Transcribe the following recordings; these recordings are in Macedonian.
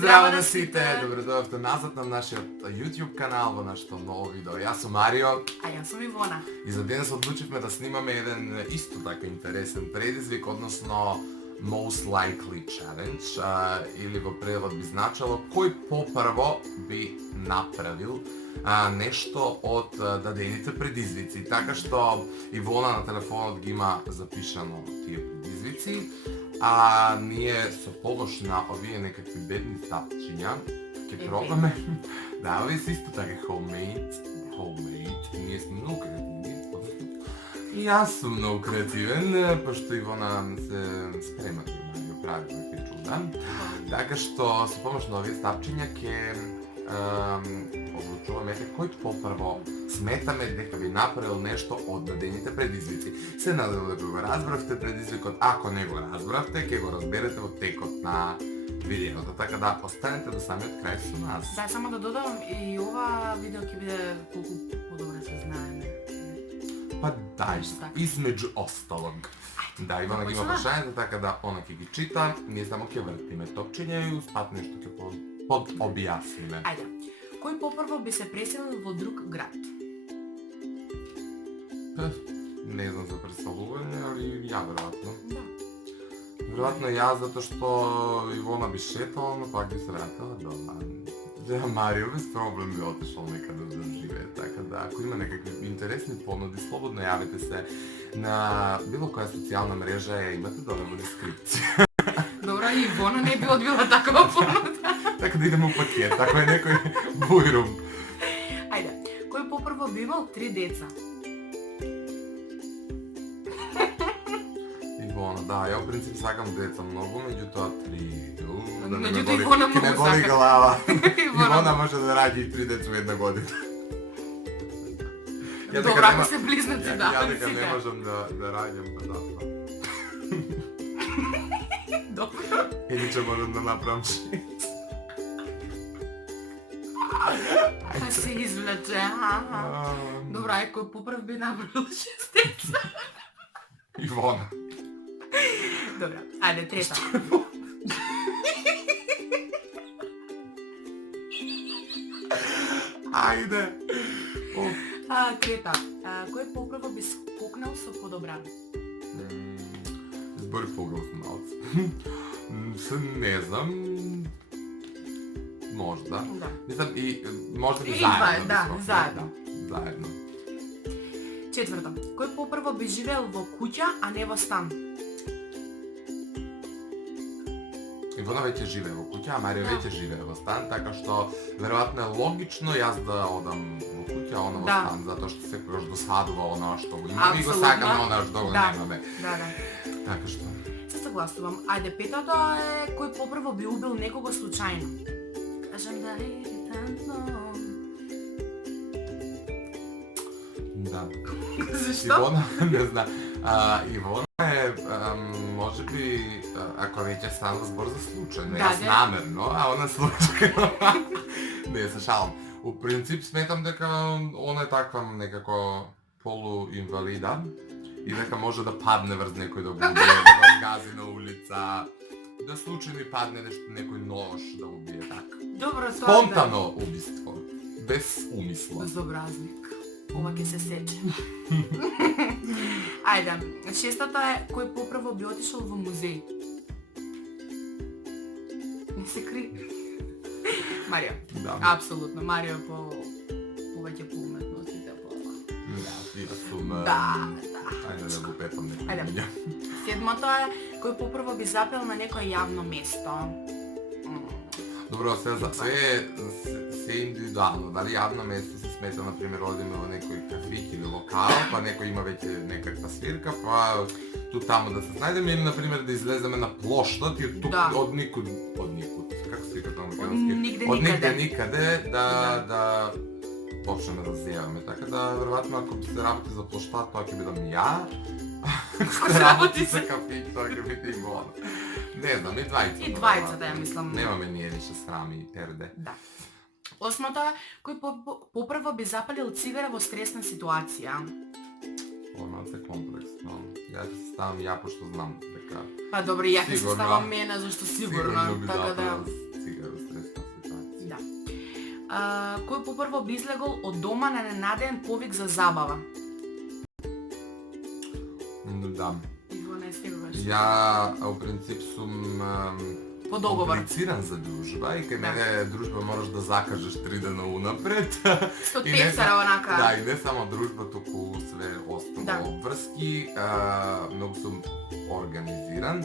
Здрава на сите! Добре дојавте назад на нашиот YouTube канал во нашето ново видео. Јас сум Марио. А јас сум Ивона. И за денес одлучивме да снимаме еден исто така интересен предизвик, односно Most Likely Challenge, или во превод би значило кој попрво би направил нешто од дадените предизвици. Така што Ивона на телефонот ги има запишано тие предизвици, а ние со помош на овие некакви бедни стапчиња ќе пробаме. Да, овие се исто така homemade. Ние сме многу креативни. И јас сум многу креативен, пошто Ивона се спрема да го прави некои чуда. Така што со помош на овие стапчиња ќе одлучуваме кој попрво сметаме дека би направил нешто од дадените предизвици. Се надевам дека го разбравте предизвикот. Ако не го разбравте, ќе го разберете во текот на видеото, така да останете до самиот крај со нас. Да, само да додам и ова видео ќе биде колку подобро се знаеме. Па да, измеѓу осталог. Да, Ивана ги има прашањето, така да она ќе ги чита, ние само ќе вртиме топчиња и успат нешто ќе подобјасниме. Ајде, кој попрво би се преселил во друг град? Не знам за преселување, али ја веројатно. Да. Веројатно јас, затоа што Ивона би шетала, но пак би се вратила дома. Марио без проблем би отишол некаде да живее, така да ако има некакви интересни понуди, слободно јавите се на било која социјална мрежа, ја имате долу во дескрипција. Добро, Ивона не би одбила такова понуда. Така да идеме у пакет, ако е некој бујрум. Ајде, кој попрво би имал 3 деца? Ивона, да, ја у принцип сакам деца многу, меѓутоа 3. Меѓутоа Ивона многу сака. Ке ме боли глава. Ивона може да раѓа и 3 деца во една година. Добро, ако се близнаци, да. Ја дека не можам да раѓам, па да. Добро. Иначе можам да направам 6. Па се извлече, Добро, кој попрв би направил 6 деца? Ивона. Добро, ајде, трета. Ајде. Трета. Кој попрво би скокнал со подобран? Збори погрел сум малце. Не знам. Можда. Да. Мислам и можда би И заедно. да, заедно. Заедно. Четврто. Кој попрво би живеел во куќа, а не во стан? Ивона веќе живее во куќа, а Марио веќе живее во стан, така што веројатно е логично јас да одам во куќа, а она во стан, затоа што секогаш досадува она што го имаме и го сакаме она што го немаме. Да. Така што Се согласувам. Ајде, петото е кој попрво би убил некого случајно. Кажам да е иритантно. да. Зашто? Ивона, не знам. Ивона е, можеби, ако веќе станува збор за случајно, јас намерно, а она случајно. Не, се шалам. У принцип сметам дека она е таква некако полуинвалида и дека може да падне врз некој да го убие, да го гази на улица, да случајно и падне нешто, некој нож да убие, така. Добро, тоа Спонтано убиство, без умисла. Безобразник. Ова ќе се сече. Ајде, шестото е кој попрво би отишол во музеј. Не се кри. Марио. Да. Апсолутно, Марио повеќе по уметностите, по ова. Јас сум... Да. Ајде да го петам некој. Ајде. Седмото е кој попрво би запел на некое јавно место. Добро, се индивидуално. Дали јавно место се смета, например, одиме во некој кафик или локал, па некој има веќе некаква свирка, па ту таму да се снајдеме или, например, да излеземе на плоштад и тук од никуд, како се вика тоа на македонски? Од нигде никаде да почнеме да зеваме. Така да, веројатно, ако се работи за плоштад, тоа ќе бидам ја. Ако се работи за кафик, тоа ќе биде Ивона. Не знам, и двајцата. И двајцата, ја мислам. Немаме ние више срами и терде. Да. Осмото е кој попрво би запалил цигара во стресна ситуација. Ова е комплексно. Ја ќе се ставам ја, пошто знам дека... Па добро, ја ќе се ставам мене, зашто сигурно, така да... Цигара во Кој попрво би излегол од дома на ненадеен повик за забава? Да. Иво не стигуваш. Ја, у принцип, сум По договор. комплициран за дружба и кај мене дружба можеш да закажеш 3 дена унапред. Сто И не тесара онака. Да, и не само дружба, туку све остало. Да. Врски, многу сум организиран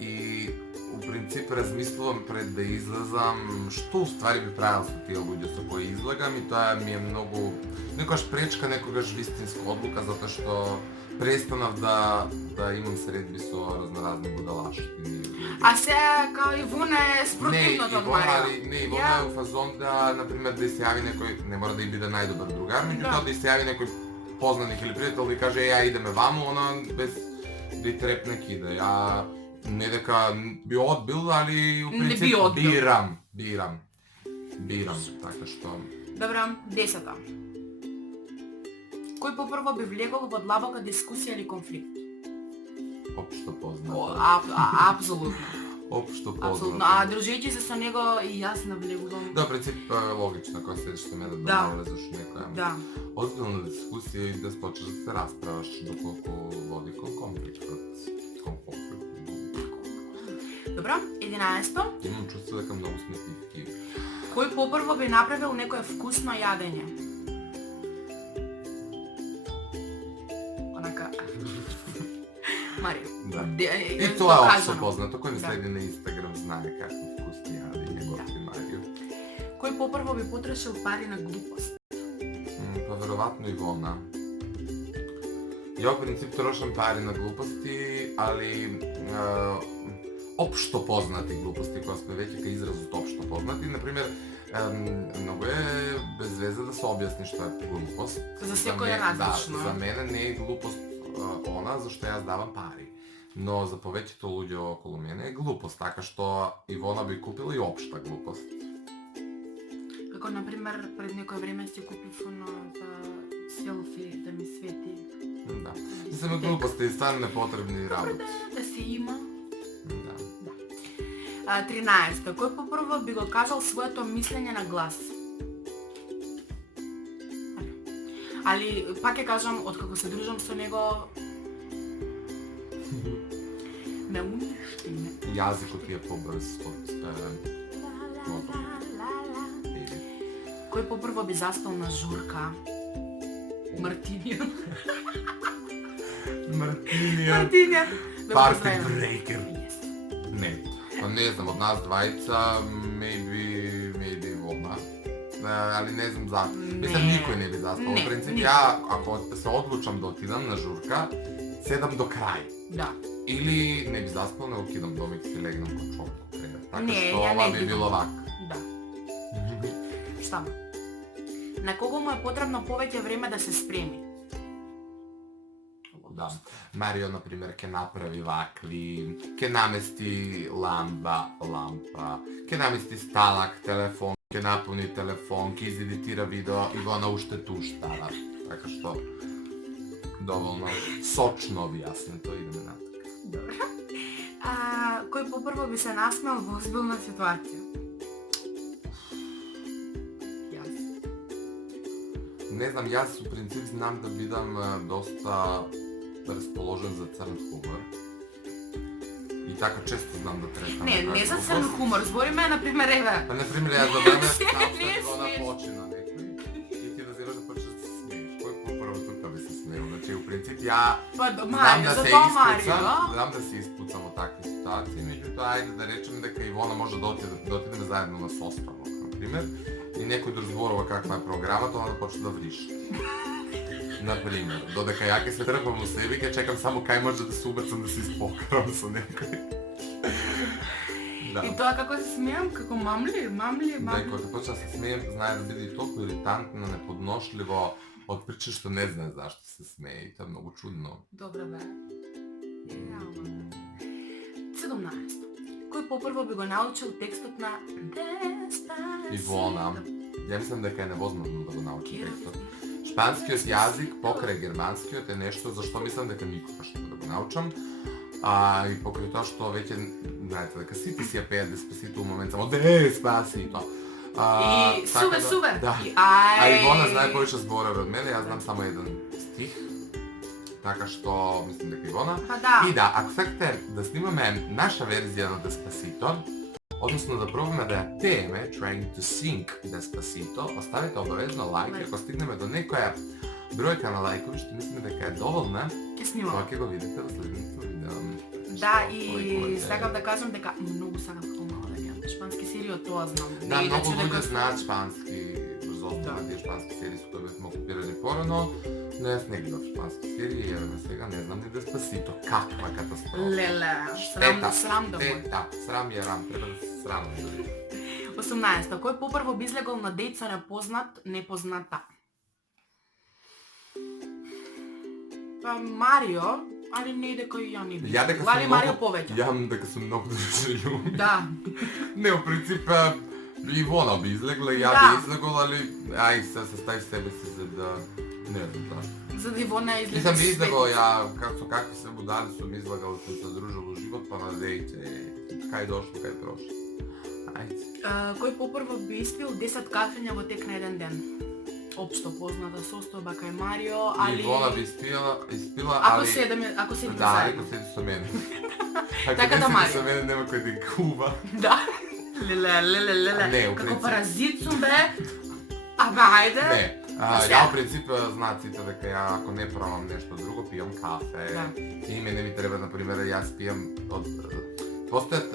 и у принцип размислувам пред да излезам што уствари би правил со тие луѓе со кои излегам и тоа ми е многу некогаш пречка, некогаш вистинска одлука, затоа што престанав да имам средби со разноразни будалаштини. А сега као Ивона е спротивното од Марија. Не, Ивона е у фазон да, например, да се јави некој, не мора да и биде најдобар другар, меѓутоа да се јави некој познаник или пријател да каже ја идеме ваму, она без да и трепне кида. Ја не дека би одбил, али у принцип бирам, така што... Добра, 10-та. Кој попрво би влегол во длабока дискусија или конфликт? Општо познато. Апсолутно. Општо Апсолутно. познато. А дружејќи се со него и јас навлегувам. Да, принцип логично, кога седиш со мене да навлезеш некоја Да. озбилна дискусија и да почнеш да се расправаш доколку води кон конфликт. Добро, 11-то. Имам чувство дека многу сме тивки. Кој попрво би направил некое вкусно јадење? Онака. Марио. Да. И И тоа е општо познато, кој ме следи на Инстаграм знае како вкусни јадење готви Марио. Кој попрво би потрошил пари на глупост? Па веројатно Ивона. Ја во принцип трошам пари на глупости, али општо познати глупости, кои сме веќе кај изразот општо познати, например, многу е без веза да се објасни што е глупост. За секој е различно. Да, за мене не е глупост она зашто јас давам пари. Но за повеќето луѓе околу мене е глупост, така што Ивона би купила и општа глупост. Како, например, пред некој време си купив оно за селфи да ми свети. Да. Мислам, глупости и стварно непотребни работи. Да се има. Да. 13. Кој попрво би го кажал своето мислење на глас? Али, пак ќе кажам, откако се дружам со него, ме уништи ме. Јазикот ти е побрз од Кој попрво би заспал на журка? Мартинијан. Мартинијан. Да Парти брейкер. Не. Па не знам, од нас двајца, maybe Ивона. Али не знам за. Мислам, никој не би заспал. Во принцип, ја, ако се одлучам да отидам на журка, седам до крај. Да. Или не би заспал, не отидам дома и си легнам кон човек кревет. Така Не, што ја ова не би би. било вак. Да. Шта? На кого му е потребно повеќе време да се спреми? Да. Марио, например, ќе направи вакви, ќе намести лампа, ќе намести сталак, телефон, ќе напуни телефон, ќе изедитира видео, Ивона уште ту става. Така што, доволно сочно објаснето, идеме натака. Добро. Кој попрво би се насмеал во озбилна ситуација? Јас. Не знам, јас у принцип знам да бидам доста расположен за црн хумор. И така често знам да третам. Не за црн хумор, збориме, например, еве. Па, например, јас да време Не е Ивона смешно. почина некој и ти разбираш да почнеш да се смееш. Кој попрво тука би се смеел? Значи, у принцип, ја Па, знам Марио, да за се тоа испуцам, Марио. знам да се испуцам од такви ситуации, меѓутоа, ајде да речем дека Ивона може да отидеме заедно на составок, например, и некој да зборува каква е програмата, она да почне да вриша. Например, додека ја ќе се трпам у себе, ќе чекам само кај може да се убрцам да се испокарам со некој. Да. И тоа како се смеам, како мамли. Да, кога почна да се смеем, знае да биде и толку иритантно, неподношливо, од прича што не знае зашто се смее и тоа е многу чудно. Добре, бе. Реално. 17. Кој попрво би го научил текстот на Despacito? Ивона. Ја мислам дека е невозможно да го научи текстот. Шпанскиот јазик покрај германскиот е нешто за што мислам дека никогаш нема да го научам. И покрај тоа што веќе знаете дека сите си ја пеат Despacito у момент само Despacito. И супер, супер. Да. И А ај. Ивона знае повеќе зборови од мене, јас знам само еден стих. Така што мислам дека Ивона. Па да. И да, ако сакате да снимаме наша верзија на Despacito, односно да пробаме да ја пееме Trying to Sing Despacito, оставете обавезно лайк, ако стигнеме до некоја бројка на лајкови, што мислиме дека е доволна, Ќе снимаме. тоа ќе го видите во следното видео. Да, и сакам да кажам дека многу сакам помало да гледам шпански серии, од тоа знам. Да, Не, многу иначе луѓе дека- знаат шпански, врз основа Да. тие шпански серии со кои бевме окупирани порано, но јас не гледав шпански серии, еве сега не знам ни Despacito, каква катастрофа. Леле, срам да му. Да, срам ја рам, треба да се срамам дори. 18. Кој попрво би излегол на дејт со непознат, непозната? Па Марио, али не дека и ја не би. Ја дека Али сум Марио многу, повеќе. ја дека сум многу дружелюбив. Да. Не, во принцип, Ивона би излегла, ја Да. би излегол, али ај се стави себе си за да не знам да. За да Ивона излезе. Нисам би излегол, ја со какви се будали сум излегал, сум се дружил во живот, па на дејте, кај дошло, кај прошло. Ајде. Кој попрво би испил 10 кафења во тек на еден ден? Општо позната состојба кај Марио, али Ивона би испила, ако али... седиме да Да, заедно. ако седи со мене. Ако Така не да, седи Марио. со мене, нема кој да кува. Да. Леле. Не, у Како принцип. паразит сум бе. Абе, ајде. Не, Сега. ја во принцип знаат сите дека ја ако не пробам нешто друго, пијам кафе. Да. И мене ми треба, например, јас пијам од... Постојат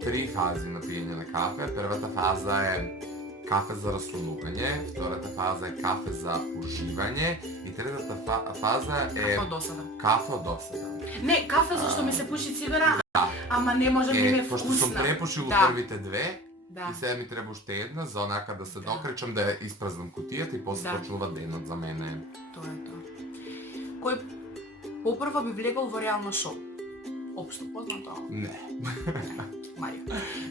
3 фази на пиење на кафе. Првата фаза е кафе за раслонување, втората фаза е кафе за уживање и третата фаза е Како досада. кафе од досада. Не, кафе зашто ми се пуши цигара, Да. ама не може да ми е Пошто сум вкусна. препушил Да. првите две, Да. и сега ми треба уште една за онака да се Да. докречам да ја испразнам кутијата и после Да. почнува денот за мене. Тоа е тоа. Кој попрво би влегол во реално шоу? Општо познато. Не. Марио.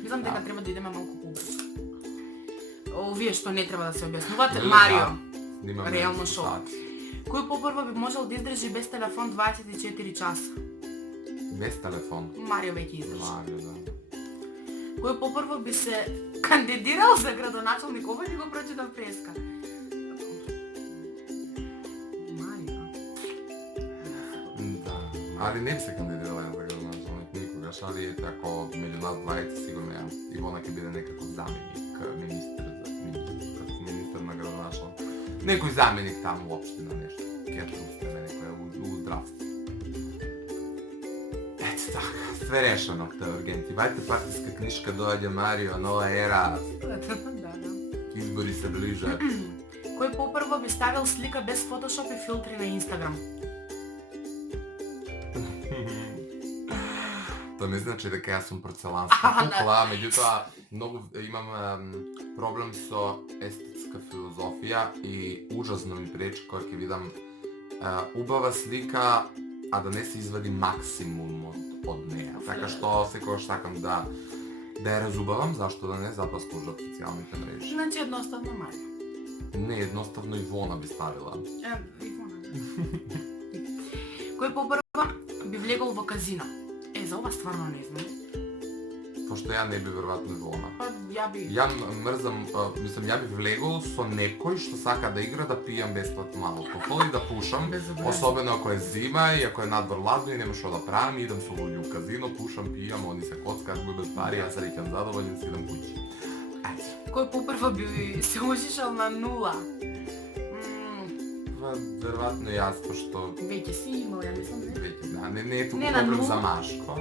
Мислам дека Да. треба да идеме малку побрзо. Овие што не треба да се објаснуваат, Да. Марио. Снимаме Реално со шоу. сати. Кој попрво би можел да издржи без телефон 24 часа? Без телефон. Марио веќе издржи. Марио, да. Кој попрво би се кандидирал за градоначалник? Ова ни го прочитав преска. Марио. Да. Али не би се кандидирала за градоначалник никогаш, али ете ако меѓу нас двајца сигурно ја Ивона ќе биде некаков заменик, министр на градоначалник. Некој заменик таму уопште на нешто. Ќе преустане некоја у здравство. Ето така, све решено, Ургенти. Вајте партиска книжка доаѓа Марио, нова ера, Да. избори се ближат. Кој попрво би ставил слика без фотошоп и филтри на Инстаграм? Тоа не значи дека јас сум порцеланска кукла, меѓутоа многу имам проблем со естетска филозофија и ужасно ми пречи кога ќе видам убава слика, а да не се извади максимум од неја. Така што секогаш сакам да ја разубавам, зашто да не, затоа служат социјалните мрежи. Значи едноставно Марио. Не, едноставно Ивона би ставила. Ивона. Кој попрво би влегол во казино? За ова стварно не знам. Пошто ја не би веројатно Ивона. Па ја би... Ја мрзам, мислам, ја би влегол со некој што сака да игра да пијам бесплатно алкохол и да пушам, Безобразно. особено ако е зима и ако е надвор ладно и нема што да правам, идам со луѓе у казино, пушам, пијам, они се коцкаат, губат пари, јас реќам задоволен, си идам куќи. Ајде. Кој попрво би се ушишал на нула? Веројатно јас, пошто Веќе си имал, ја мислам, не? веќе да, не е туку Не, на проблем нула. за машко.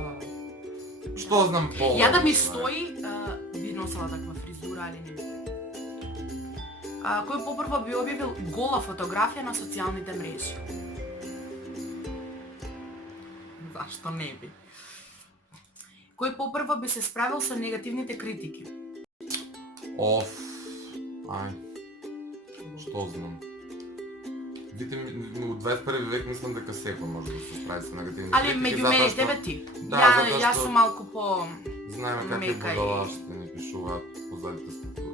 Што знам по. Ја да ми стои, би носела таква фризура, али не ми стои. Кој попрво би објавил гола фотографија на социјалните мрежи? Зашто не би? Кој попрво би се справил со негативните критики? Оф. Ај. Што знам. Видите, у 21 век мислам дека секој може да се справи со негативни Али критики, меѓу затоа мене и што тебе ти. Да, затоа Јас што- сум малку по... знаеме какви мека и- будалашти ни пишуваат позадите статуи.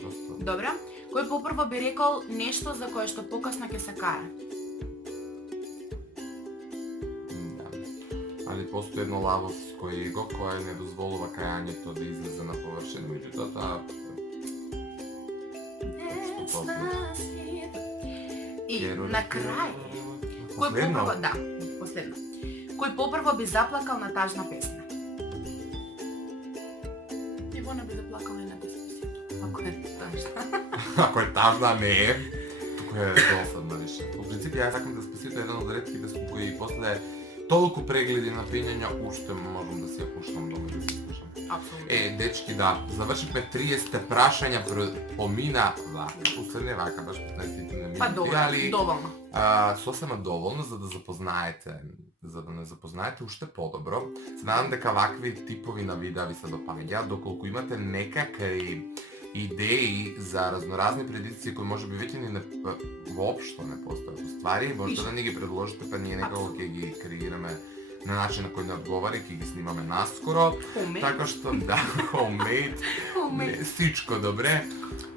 Просто. Добра. Кој попрво би рекол нешто за кое што покасно ќе се кае? Да. Али постои едно лавовско его кое не дозволува кајањето да излезе на површина, меѓутоа тоа И на крај, кој Последно? попрво, да, последно. Кој попрво би заплакал на тажна песна? Ивона би заплакала и на Деспасито, ако е тажна. Ако е тажна, не е. Тука е досадна више. По принцип, ја сакам да Деспасито е еден од ретките кои после толку прегледи на пењања уште можам да си ја пуштам дома да си слушам. Апсолутно. Дечки, да, завршивме 30 прашања, помина, да, уште не вака, баш 15 минути, Па добро, али доволно. сосема доволно за да запознаете, за да не запознаете уште подобро. Се надам дека вакви типови на видеа ви се допаѓа, доколку имате некакви идеи за разноразни предици кои можеби веќе ни не воопшто не постојат уствари, можете да ни ги предложите, па ние некако ќе ги креираме на начин на кој не одговари, ќе ги снимаме наскоро. Homemade. Така што да, homemade, Homemade. не, сичко добре.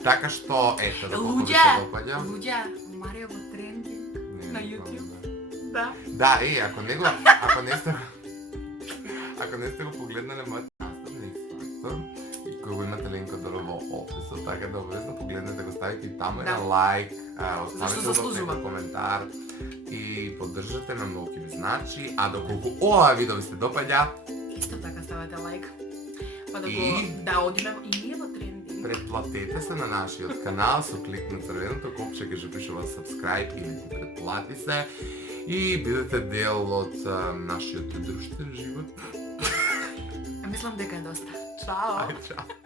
Така што ето доколку ви Луѓе, се допаѓа. луѓе, Марио во трендинг Не, на не YouTube. знам, Да. Да, ако не сте го погледнале мојот наставник Фактор, и кој го имате линкот долу во описот, така да обвезно погледнете, го ставите и таму Да. на лайк, Зашто оставете заслужува. некој коментар и поддржате на многу ви значи, а доколку ова видео ви се допаѓа, Исто така ставате лайк. Па да го И? да одиме и ние во трендинг. претплатете се на нашиот канал со клик на црвеното копче кај што пишува subscribe или претплати се и бидете дел од нашиот друштвен живот. Мислам дека е доста. Чао. Ај, чао.